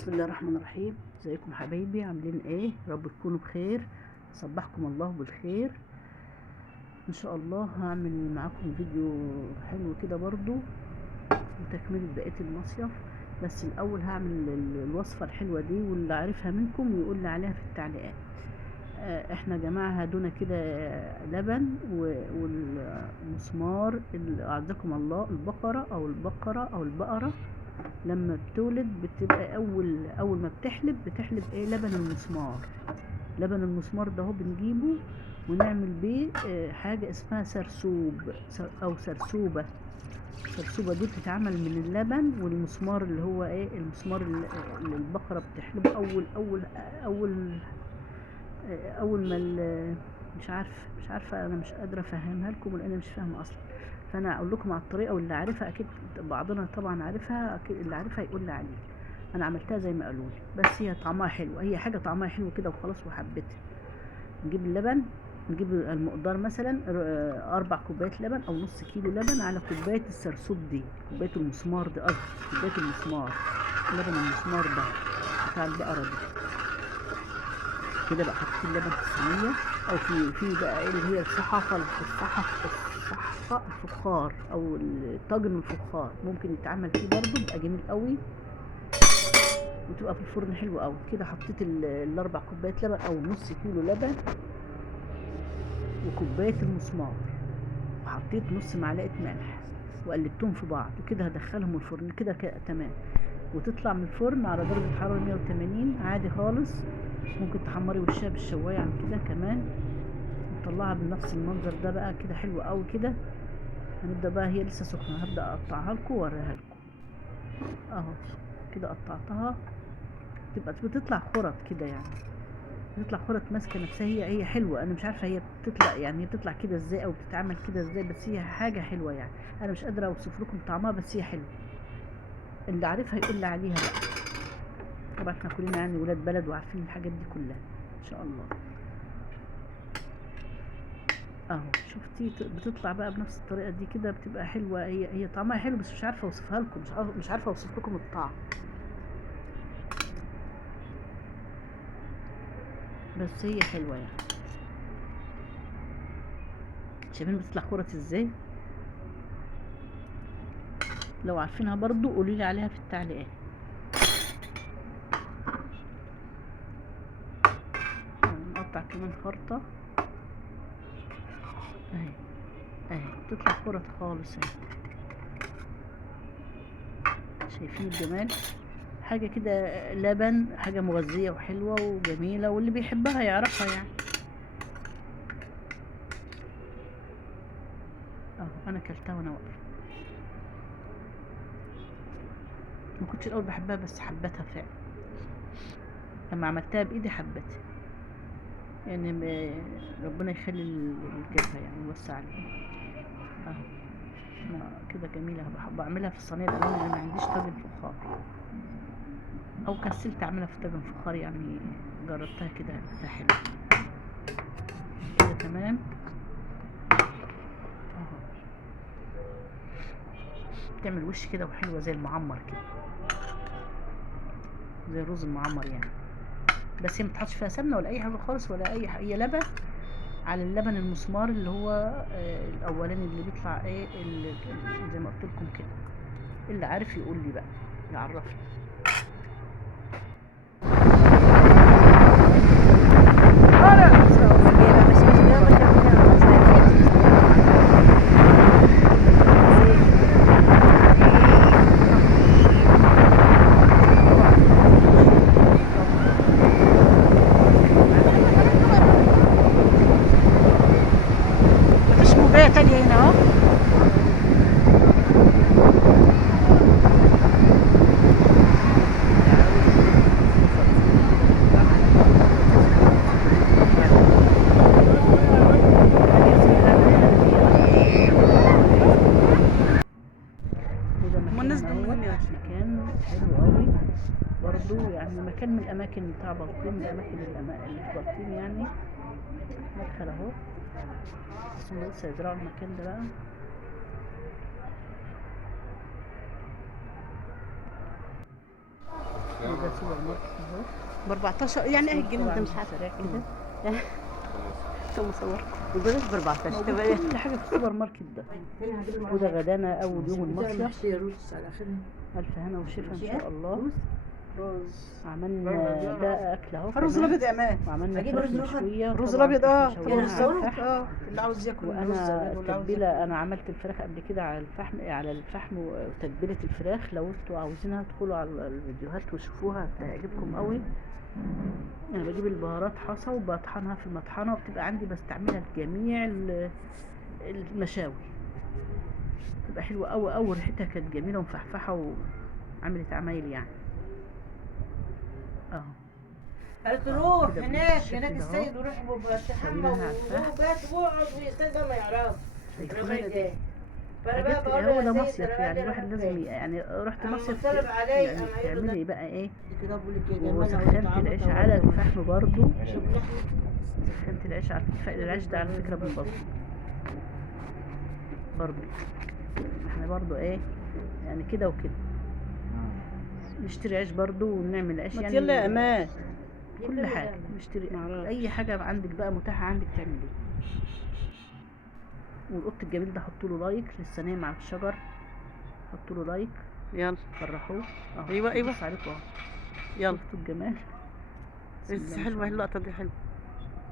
بسم الله الرحمن الرحيم. ازيكم حبايبي؟ عاملين ايه؟ رب تكونوا بخير. صبحكم الله بالخير ان شاء الله. هعمل معاكم فيديو حلو كده برضو وتكملة بقية المصيف، بس الاول هعمل الوصفة الحلوة دي، واللي عارفها منكم يقول لي عليها في التعليقات. احنا يا جماعة هدونا كده لبن والمسمار اعزكم الله. البقرة لما بتولد بتبقى اول ما بتحلب ايه؟ لبن المسمار. لبن المسمار ده هو بنجيبه ونعمل بيه حاجة اسمها سرسوب او سرسوبة. السرسوبة دي بتتعمل من اللبن والمسمار، اللي هو ايه؟ المسمار اللي البقرة بتحلبه اول اول ما مش عارفة، انا مش قادرة افهمها لكم لان مش فاهمة اصلا. فانا اقول لكم على الطريقه، واللي عارفها اكيد بعضنا طبعا عارفها، اكيد اللي عارفها يقول لي عليه. انا عملتها زي ما قالوا لي، بس هي طعمها حلو، هي حاجه طعمها حلو كده وخلاص وحبيتها. نجيب اللبن، نجيب المقدار مثلا 4 كوبايات لبن او نص كيلو لبن على كوبايه السرسوب دي، كوبايه المسمار دي قصدي، كوبايه المسمار، لبن المسمار ده بتاع البقره دي. كده بقى حطيت اللبن في الصينيه، او في بقى ايه اللي هي الصحفه الفخار او طاجن الفخار، ممكن يتعمل فيه برضه، بيبقى جميل قوي وتبقى في الفرن حلو قوي. كده حطيت ال4 كوبايات لبن او نص كيلو لبن وكوبايه المسمار، وحطيت نص معلقه ملح وقلبتهم في بعض، وكده هدخلهم الفرن كده تمام. وتطلع من الفرن على درجه حراره 180 عادي خالص. ممكن تحمري وشها بالشوايه عن كده كمان، وتطلعها بنفس المنظر ده بقى كده حلو قوي كده. هنبدا بقى، هي لسه سخنه، هبدا اقطعها لكم واوريها لكم. اهو كده قطعتها، بتطلع خرط كده يعني، بتطلع خرط ماسكه نفسها. هي حلوه، انا مش عارفه هي بتطلع يعني، هي بتطلع كده ازاي او بتتعمل كده ازاي، بس هي حاجه حلوه يعني. انا مش قادره اوصف لكم طعمها، بس هي حلوه. اللي عارفها يقول لي عليها بقى. طبعا احنا كلنا يعني ولاد بلد وعارفين الحاجات دي كلها ان شاء الله. اهو شفتي بتطلع بقى بنفس الطريقه دي كده، بتبقى حلوه. هي طعمها حلو، بس مش عارفه اوصفها لكم، مش عارفه اوصف لكم الطعم، بس هي حلوه يعني. شايفين بتطلع خرط ازاي؟ لو عارفينها برضو قولي لي عليها في التعليقات. نقطع كمان خرطه اهي، بتطلع خرط خالص اهي. شايفين الجمال؟ حاجه كده لبن، حاجه مغذيه وحلوه وجميله، واللي بيحبها يعرفها يعني. اهو انا كلتها وانا واقفه. ما كنتش الاول بحبها، بس حبتها فعلا لما عملتها بايدي، حبتها يعني. ربنا يخلي الكيفها يعني، يوسع عليها. اهو كده جميله. بعملها في الصينيه الالومنيوم لان ما عنديش طاجن فخار، او كسلت اعملها في طاجن فخار يعني. جربتها كده لقيتها حلوه كده تمام. اهو بتعمل وش كده وحلوه زي المعمر كده، زي الرز المعمر يعني. بس هي متحطش فيها سمنه ولا اي حاجه خالص، ولا اي حاجه، هي لبن على اللبن المسمار اللي هو الاولاني اللي بيطلع ايه، زي ما قلت لكم كده. اللي عارف يقول لي بقى، يعرفني. مفيش موجية تانية هنا اهو. مكان حلو قوي برضو يعني، مكان من الاماكن بتاع بلطيم، من الاماكن اللي في بلطيم يعني. مدخل اهو، بس هم لسه يزرعوا المكان ده بقى. ده سوبر ماركت اهو. ب 14 يعني ايه الجنيه طبعاً ده؟ مش عارفه سريع كده. شو مصور وبلاش ب 14 موجود تبقى كل حاجه في السوبر ماركت ده. وده غدانا اول يوم المصيف. الف هنا وشفا ان شاء الله. عملنا ده اكل اهو الرز كمان. الابيض يا امان. وعملنا فراخ مشويه. الرز طبعاً الابيض إحنا كان شويناها على الصاروخ الفحم. اللي عاوز ياكل الرز وانا الابيض واللي عاوز تتبيله انا عملت الفراخ قبل كده على الفحم وتتبيله الفراخ. لو انتوا عاوزينها ادخلوا على الفيديوهات وشوفوها هتعجبكم قوي. انا بجيب البهارات حصى وبطحنها في المطحنه وبتبقى عندي بستعملها في جميع المشاوي. بتبقى حلوه قوي قوي. ريحتها كانت جميله ومفحفحه وعملت عمايل يعني. اهو قالت روح كده هناك بالشكل هناك ده السيد وروح بستحمى شويناها على الفحم. وهو بات وقعد والسيد ده ما يعرفش شايفين ده. فانا حاجات. بقى بقول هو له ده يا مصيف سيد يعني الواحد لازم يعني رحت أما مصيف طلب علي يعني أما يقول له تعملي بقى ايه. كده بقول لك يا جماعه وسخنت العيش على الفحم برضو. سخنت العيش على العيش ده على فكرة بالبسط برضو. احنا برضو ايه يعني كده وكده نشتري عيش برضو ونعمل عيش يعني. يلا يا امان. كل حاجة نشتري اي حاجة عندك بقى متاحة عندك تعملي. والقط الجميل ده حطوا له لايك. لسه نايم على الشجر. حطوا له لايك يلا فرحوه. ايوه ايوه بص عليكم اهو. يلا. شفتوا الجمال. بسم الله بس ما حلوه شاء الله. اللقطه دي حلوه.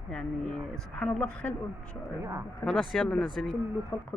يعني سبحان الله في خلقه ان شاء الله. خلاص يلا نزليه. كله خلق